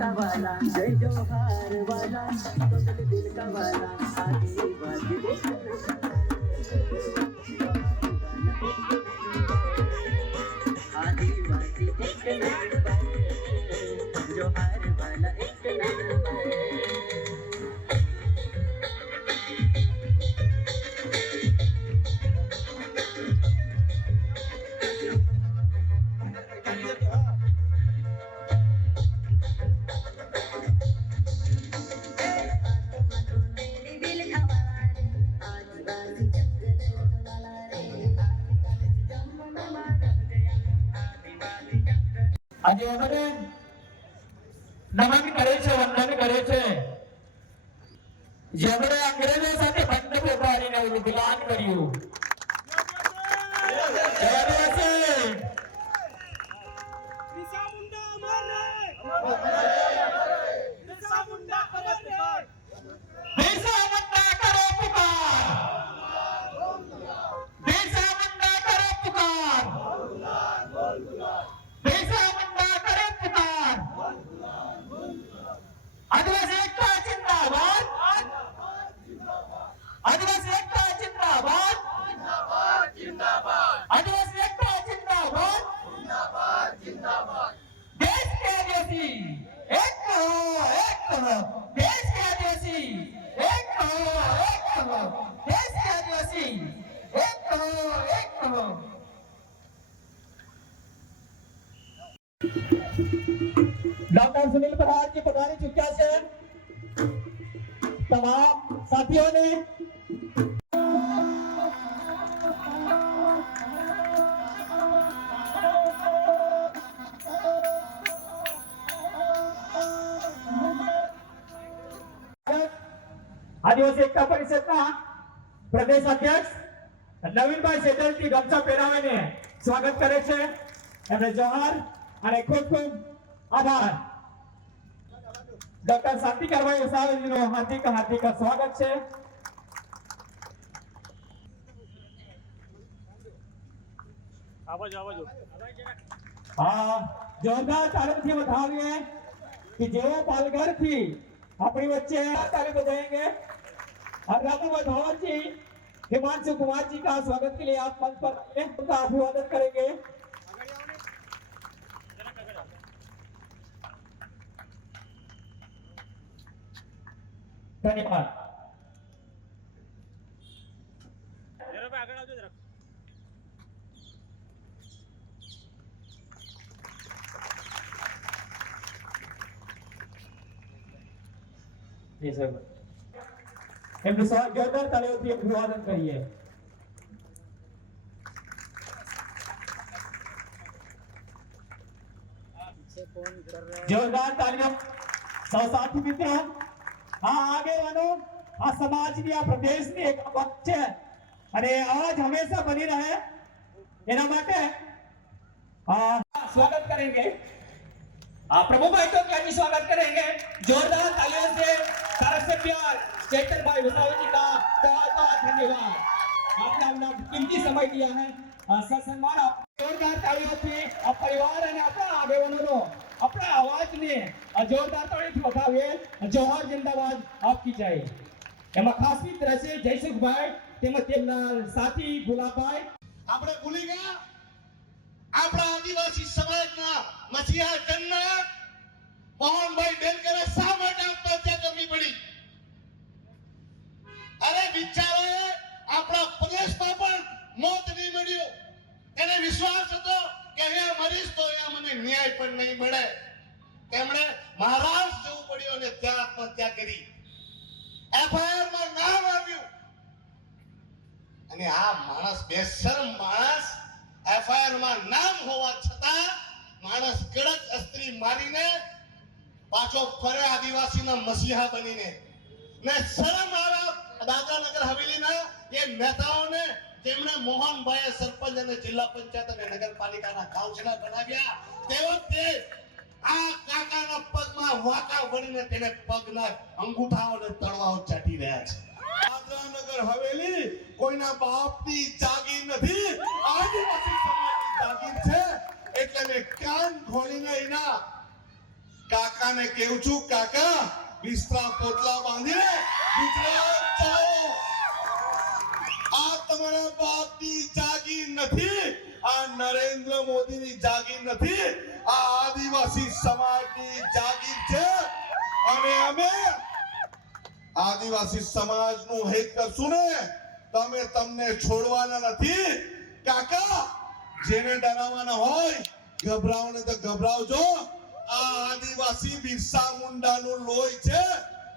का वाला जय जोहार वाला दिल का वाला आधी वाजी આજે આદિવાસી એકતા પરિષદના પ્રદેશ અધ્યક્ષ નવીનભાઈ સેદલજી ગમછા પહેરાવીને સ્વાગત કરે છે. એમને જોહાર અને ખૂબ ખૂબ આભાર. ડોક્ટર શાંતિકારભાઈ ઉસાવજીનો હાર્દિક હાર્દિક સ્વાગત છે. પાલઘરથી આપણી વચ્ચે તાળી બજાયેંગે और राधु भगवान जी, हिमांशु कुमार जी का स्वागत के लिए आप मंच पर उनका अभिवादन करेंगे। धन्यवाद। जी सर। એમનું સૌ જોરદાર તાળીઓથી અભિવાદન કરીએ જોરદાર તાળીઓ. સૌ સાથી મિત્રો, આ સમાજની, આ પ્રદેશની એક અપત છે. અને આજ હંમેશા બની રહે. એના માટે સ્વાગત કરેંગે. आप प्रभु भाई तो क्या स्वागत करेंगे जोरदार तालियों से तरफ से प्यार चेतन भाई वसावी जी का बहुत बहुत धन्यवाद आपने अपना कीमती समय दिया है આ સત્સંગમાં આપ જોરદાર તાળીઓથી આ પરિવાર અને આપણા આગેવાનોનો આપણા અવાજને આ જોરદાર તાળીઓથી વધાવીએ જોહર જિંદાબાદ આપકી જય એમાં ખાસ મિત્ર છે જયસુખભાઈ તેમજ તેમના સાથી ગુલાબભાઈ આપણે ભૂલી ગયા આપણા આદિવાસી સમાજના મસીહા જનનાયક મોહનભાઈ ડેલકરે શા માટે આત્મહત્યા કરવી પડી અરે બિચારાએ આપણા પ્રદેશમાં પણ મોત નહીં મળ્યું. એને વિશ્વાસ હતો કે અહીંયા મરીશ તો અહીંયા મને ન્યાય પણ નહીં મળે. તેમણે મહારાષ્ટ્ર જવું પડ્યું અને ત્યાં આત્મહત્યા કરી. એફઆઈઆરમાં નામ આવ્યું. અને આ માણસ બેશરમ માણસ એફઆઈઆરમાં નામ હોવા છતાં માણસ કડક અસ્ત્રી મારીને પાછો ફરે આદિવાસીના મસીહા બનીને. ને શરમ આવે દાદરા નગર હવેલીના જે નેતાઓને જેમણે મોહનભાઈ સરપંચ અને જિલ્લા પંચાયત અને નગરપાલિકાના કાઉન્સિલર બનાવ્યા, તેઓ તે આ કાકાના પગમાં વાકા વળીને તેને પગના અંગૂઠાઓને તળવાઓ ચાટી રહ્યા છે. દાદરાનગર હવેલી કોઈના બાપની જાગીર નથી, આદિવાસી સમાજની જાગીર છે, એટલે મેં કાન ખોલીને એના કાકાને કેવું છું, કાકા બિસ્તરા પોટલા બાંધીને ગુજરાત જાઓ. આ તમારા બાપની જાગીર નથી, આ નરેન્દ્ર મોદીની જાગીર નથી, આ આદિવાસી સમાજની જાગીર છે. અને અમે આદિવાસી સમાજનું હિત કરશું ને, તમે તમને છોડવાના નથી. કાકા, જેને ડરાવવાના હોય, ગભરાવને તો ગભરાવજો. આ આદિવાસી બિરસા મુંડાનું લોહી છે.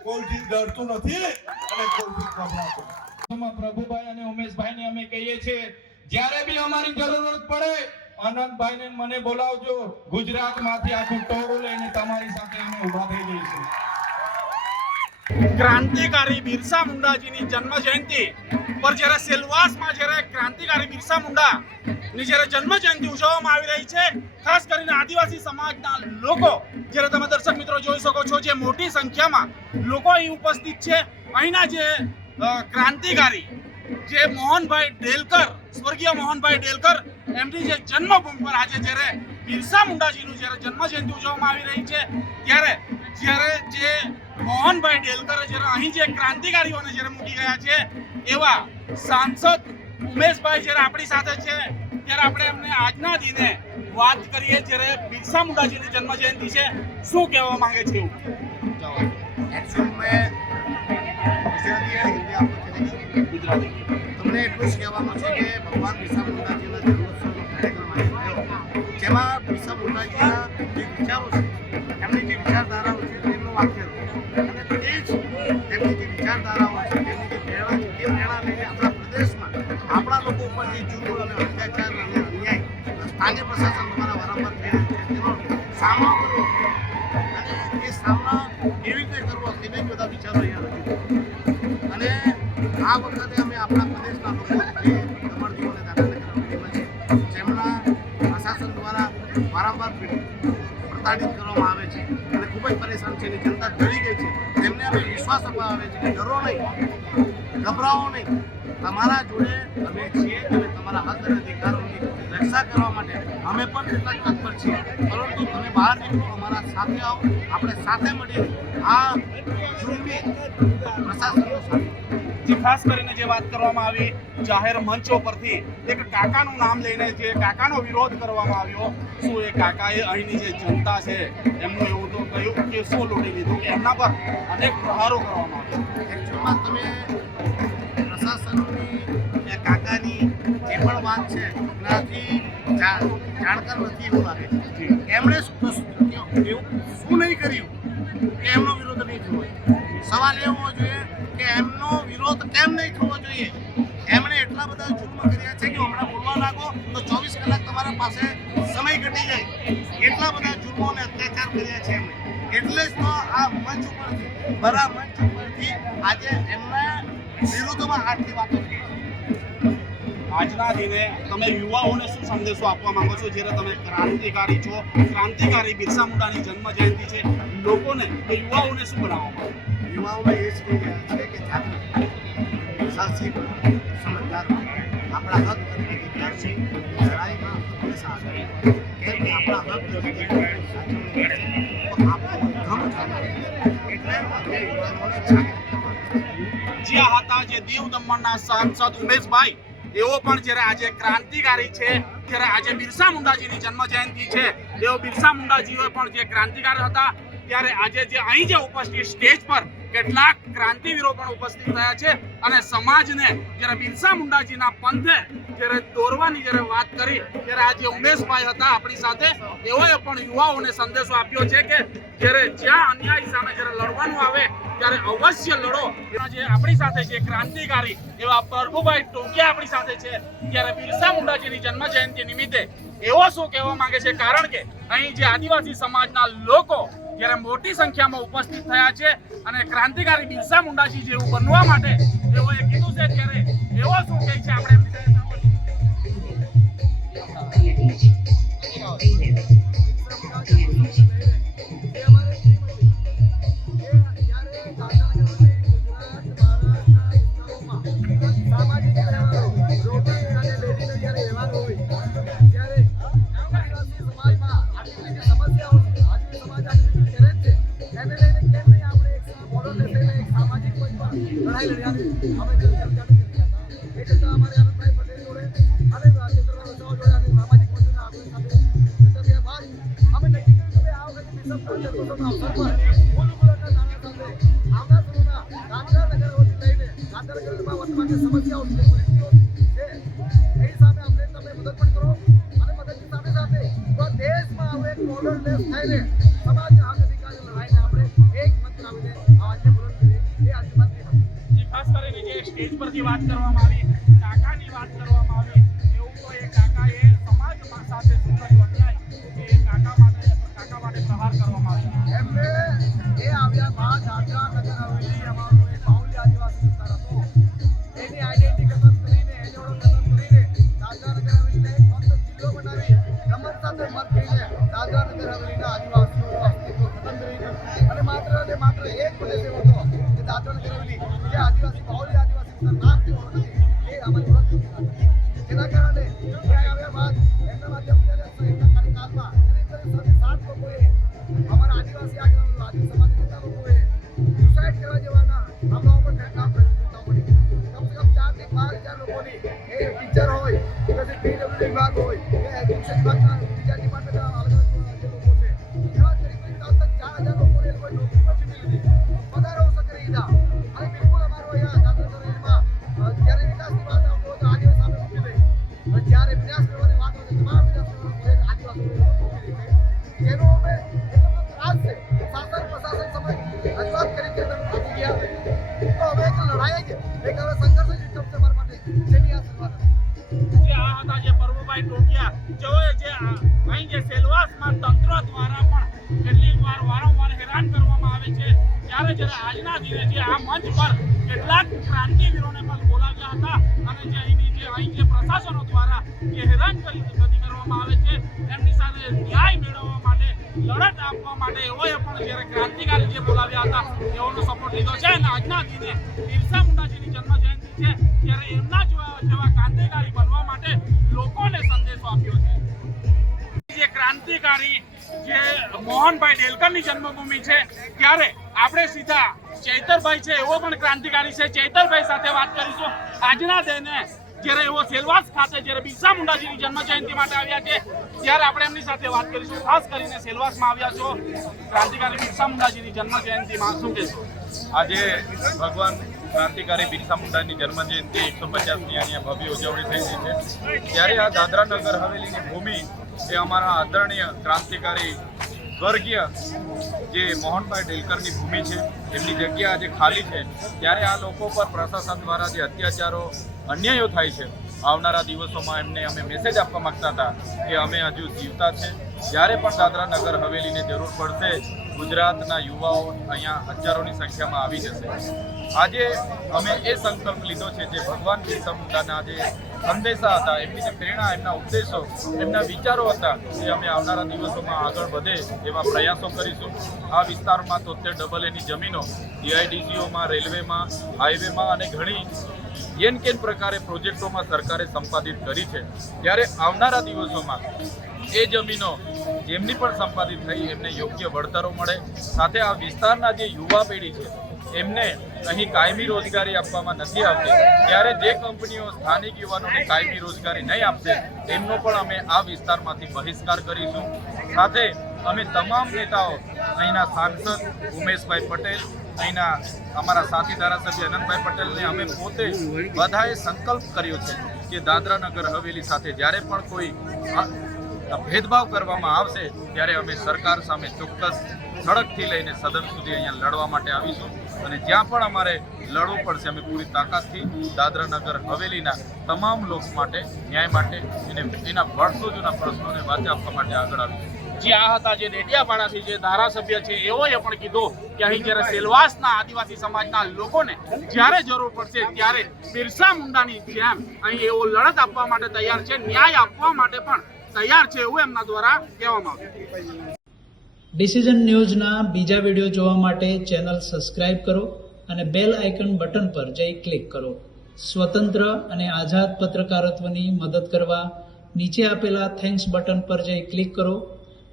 કોઈથી ડરતું નથી અને કોઈથી ગભરાતું નથી. પ્રભુભાઈ અને ઉમેશભાઈને અમે કહીએ છીએ જ્યારે બી અમારી જરૂરત પડે આનંદભાઈ ને મને બોલાવજો. ગુજરાતમાંથી આખું ટોળું લઈને તમારી સાથે અમે ઊભા થઈ જઈશું. ક્રાંતિકારી બિરસા મુંડાજીની જન્મ જયંતિ પર જ્યારે સેલવાસમાં જ્યારે ક્રાંતિકારી બિરસા મુંડા ની જ્યારે જન્મ જયંતિ ઉજવવામાં આવી રહી છે, ખાસ કરીને આદિવાસી સમાજના લોકો, જ્યારે તમે દર્શક મિત્રો જોઈ શકો છો જે મોટી સંખ્યામાં લોકો અહીં ઉપસ્થિત છે. અહીંના જે ક્રાંતિકારી, જે મોહનભાઈ ડેલકર, સ્વર્ગીય મોહનભાઈ ડેલકર, એમની જે જન્મભૂમિ પર આજે જ્યારે બિરસા મુંડાજીનું જ્યારે જન્મ જયંતિ ઉજવવામાં આવી રહી છે, ત્યારે જ્યારે જે મોહનભાઈ ડેલકરે જ્યારે અહીં જે ક્રાંતિકારીઓને જ્યારે મૂકી ગયા છે, એવા સાંસદ ઉમેશભાઈ જ્યારે આપણી સાથે છે ત્યારે આપણે એમને આજના દિને વાત કરીએ જ્યારે બિરસા મુંડાજીની જન્મ જયંતિ છે. શું કહેવા માંગે છે ગુજરાતી તમને એટલું જ કહેવાનું છે કે ભગવાન બિરસા મુંડાજીના જન્મોત્સવનો કાર્યક્રમ જેમાં બિરસા મુંડાજીના જે વિચારો છે, એમની જે વિચારધારાઓ છે, તેમનું વાક્ય. અને તે જ તેમની જે વિચારધારાઓ છે, તેમની જે પ્રેરણા છે, તે પ્રેરણા લઈને આપણા લોકો ઉપર જે જુલ્મ અને અત્યાચાર અને અન્યાય સ્થાનિક પ્રશાસન દ્વારા વારંવાર થયા તેનો સામનો કરવો. અને એ સામના કેવી રીતે કરવો તેને બધા વિચારો અહીંયા રજૂ અને આ વખતે અમે આપણા પ્રદેશના લોકો જે દમણદીવ અને દાદરાનગર છે, જેમના પ્રશાસન દ્વારા વારંવાર પ્રતાડિત કરવામાં આવે છે અને ખૂબ જ પરેશાન છે એની જનતા ડરી ગઈ છે. તેમને અમે વિશ્વાસ અપાવે છે કે ડરો નહીં, ગભરાવો નહીં. તમારા જોડે અમે છીએ અને તમારા હક અને અધિકારોની રક્ષા કરવા માટે અમે પણ કેટલાક તત્પર છીએ. પરંતુ તમે બહાર નીકળો અમારા સાથે આવો. આપણે સાથે મળીએ. આ ચૂંટણી પ્રશાસનનો સાથે. જે ખાસ કરીને જે વાત કરવામાં આવી જાહેર મંચો પરથી એક કાકાનું નામ લઈને જે કાકાનો વિરોધ કરવામાં આવ્યો શું એ કાકાએ અહીંની જે જનતા છે એમનું એવું તો કહ્યું કે શું લૂંટી લીધું? કે એમના પર અનેક પ્રહારો કરવામાં આવ્યા. એકચ્યુઅલમાં તમે જાણકાર નથી એવું લાગે છે. એમણે એવું શું નહીં કર્યું કે એમનો વિરોધ નહીં થવો જોઈએ? સવાલ એ હોવો જોઈએ કે એમનો વિરોધ કેમ નહીં થવો જોઈએ? એમણે એટલા બધા જુલ્મ કર્યા છે કે હમણાં બોલવા લાગો તો ચોવીસ કલાક તમારા પાસે સમય ઘટી જાય. એટલા બધા જુલ્મો અને અત્યાચાર કર્યા છે એમણે. એટલે જ તો આ મંચ ઉપરથી બરા મંચ ઉપરથી આજે એમના વિરોધમાં આટલી વાતો થઈ. આજના દિને તમે યુવાઓને શું સંદેશો આપવા માંગો છો? જ્યારે તમે ક્રાંતિકારી છો ક્રાંતિકારી બિરસા મુંડાની જન્મ જયંતિ છે લોકોને કે યુવાઓને શું બનાવવા માંગો યુવાઓને એ જ છે કે સાહસિક સમજદાર આપણા હક અને અધિકાર છે લડાઈમાં હંમેશા આગળ કેમ કે આપણા હક અને જ્યાં હતા જે દીવ દમણના સાંસદ ઉમેશભાઈ એઓ પણ જ્યારે આજે ક્રાંતિકારી છે, ત્યારે આજે બિરસા મુંડાજીની જન્મ જયંતિ છે. એવો બિરસા મુંડાજીઓ પણ જે ક્રાંતિકારી હતા, ત્યારે આજે જે અહીં જે ઉપસ્થિત સ્ટેજ પર કેટલાક ક્રાંતિવીરો પણ ઉપસ્થિત થયા છે અને સમાજને જ્યારે બિરસા મુંડાજીના પંથે જ્યારે દોરવાની જ્યારે વાત કરી, ત્યારે આજે ઉમેશભાઈ હતા આપણી સાથે, એઓએ પણ યુવાઓને સંદેશો આપ્યો છે કે જ્યારે જ્યાં અન્યાય સામે જ્યારે લડવાનું આવે, ત્યારે અવશ્ય લડો. જે આપણી સાથે છે ક્રાંતિકારી એવા પ્રભુભાઈ ટોકિયા આપણી સાથે છે, ત્યારે બિરસા મુંડાજીની જન્મ જયંતિ નિમિત્તે એવો શું કહેવા માંગે છે? કારણ કે અહીં જે આદિવાસી સમાજના લોકો જ્યારે મોટી સંખ્યામાં ઉપસ્થિત થયા છે અને ક્રાંતિકારી બિરસા મુંડાજી જેવું બનવા માટે તેઓએ કીધું છે ત્યારે એવો શું કહે છે આપણે એમની સાથે સમસ્યાઓ છે. એ અમને તમે મદદ પણ કરો અને મદદની સાથે સાથે તો દેશમાં આપણે એક મોડલ દેશ થઈને સમાજના હક લડાઈને આપણે એક મંત્ર આજે કરીએ. એ આજે મંત્રી જે, ખાસ કરીને જે સ્ટેજ પરથી વાત કરવામાં આવી I'm over there. જેઓએ જે અહીં જે સેલવાસમાં તંત્ર દ્વારા પણ કેટલીક વાર વારંવાર હેરાન કરવામાં આવે છે. ત્યારે જ્યારે આજના દિને જે આ મંચ પર કેટલાક ક્રાંતિવીરોને પણ બોલાવ્યા હતા અને જે અહીંની જે અહીં જે પ્રશાસનો દ્વારા જે હેરાન કરી કરવામાં આવે છે, એમની સાથે ન્યાય મેળવવા માટે, લડત આપવા માટે એઓએ પણ જ્યારે ક્રાંતિકારી જે બોલાવ્યા હતા, એઓનો સપોર્ટ લીધો છે. અને આજના દિને બિરસા મુંડાજીની જન્મ છે, ત્યારે એમના જે મોહનભાઈ ડેલકરની જન્મભૂમિ છે, ત્યારે આપણે સીધા ચૈતરભાઈ છે, એવો પણ ક્રાંતિકારી છે. ચૈતરભાઈ સાથે વાત કરીશું. આજના દેને જ્યારે એવો સેલવાસ ખાતે જ્યારે બિરસા મુંડાજીની જન્મ જયંતિ માટે આવ્યા છે, ત્યારે આપણે એમની સાથે વાત કરીશું. ખાસ કરીને સેલવાસમાં આવ્યા છો ક્રાંતિકારી બિરસા મુંડાજીની જન્મ જયંતિમાં શું કહેશો? આજે ભગવાન ક્રાંતિકારી બિરસા મુંડાની જન્મજયંતિ એકસો પચાસની અહીંયા ભવ્ય ઉજવણી થઈ રહી છે. ત્યારે આ દાદરા નગર હવેલીની ભૂમિ એ અમારા આદરણીય ક્રાંતિકારી સ્વર્ગીય જે મોહનભાઈ ડેલકરની ભૂમિ છે, એમની જગ્યા આજે ખાલી છે. ત્યારે આ લોકો પર પ્રશાસન દ્વારા જે અત્યાચારો, અન્યાયો થાય છે, આવનારા દિવસોમાં એમને અમે મેસેજ આપવા માંગતા હતા કે અમે હજુ જીવતા છે. જ્યારે પણ દાદરા નગર હવેલીને જરૂર પડશે ગુજરાતના યુવાઓ અહીંયા હજારોની સંખ્યામાં આવી જશે. આજે અમે એ સંકલ્પ લીધો છે જે ભગવાન બિરસા મુંડાના જે સંદેશા હતા, એમની જે પ્રેરણા, એમના ઉપદેશો, એમના વિચારો હતા એ અમે આવનારા દિવસોમાં આગળ વધે એવા પ્રયાસો કરીશું. આ વિસ્તારમાં તોતેર ડબલ એની જમીનો જીઆઈડીસીઓમાં રેલવેમાં, હાઈવેમાં અને ઘણી યેન કેન પ્રકારે પ્રોજેક્ટોમાં સરકારે સંપાદિત કરી છે. ત્યારે આવનારા દિવસોમાં એ જમીનો જેમની પણ સંપાદિત થઈ, એમને યોગ્ય વળતરો મળે. સાથે આ વિસ્તારના જે યુવા પેઢી છે, એમને અહીં કાયમી રોજગારી આપવામાં નથી આવતી. ત્યારે જે કંપનીઓ સ્થાનિક યુવાનોને કાયમી રોજગારી નહીં આપશે, એમનો પણ અમે આ વિસ્તારમાંથી બહિષ્કાર કરીશું. સાથે અમે તમામ નેતાઓ અહીંના સાંસદ ઉમેશભાઈ પટેલ, અહીંના અમારા સાથી ધારાસભ્ય અનંતભાઈ પટેલને અમે પોતે બધાએ સંકલ્પ કર્યો છે કે દાદરા નગર હવેલી સાથે જ્યારે પણ કોઈ ભેદભાવ કરવામાં આવશે, ત્યારે અમે સરકાર સામે ચોક્કસ સડકથી લઈને સદન સુધી અહીંયા લડવા માટે આવીશું અને જ્યાં પણ અમારે લડવું પડશે, અમે પૂરી તાકાતથી દાદરા નગર હવેલીના તમામ લોકો માટે, ન્યાય માટે એને એના વર્ષો જૂના પ્રશ્નોને વાચા આપવા માટે આગળ આવીશું. જે આ હતા, જે ડેડિયાપાડાથી જે ધારાસભ્ય છે, એઓએ પણ કીધું કે અહીં જ્યારે સેલવાસના આદિવાસી સમાજના લોકોને જ્યારે જરૂર પડશે ત્યારે બિરસા મુંડાની જેમ અહીં એવો લડત આપવા માટે તૈયાર છે, ન્યાય આપવા માટે પણ તૈયાર છે એવું એમના દ્વારા કહેવામાં આવ્યું. ડિસિઝન ન્યૂઝના બીજા વીડિયો જોવા માટે ચેનલ સબસ્ક્રાઇબ કરો અને બેલ આઇકન બટન પર જઈ ક્લિક કરો. સ્વતંત્ર અને આઝાદ પત્રકારત્વની મદદ કરવા નીચે આપેલા થેન્ક્સ બટન પર જઈ ક્લિક કરો.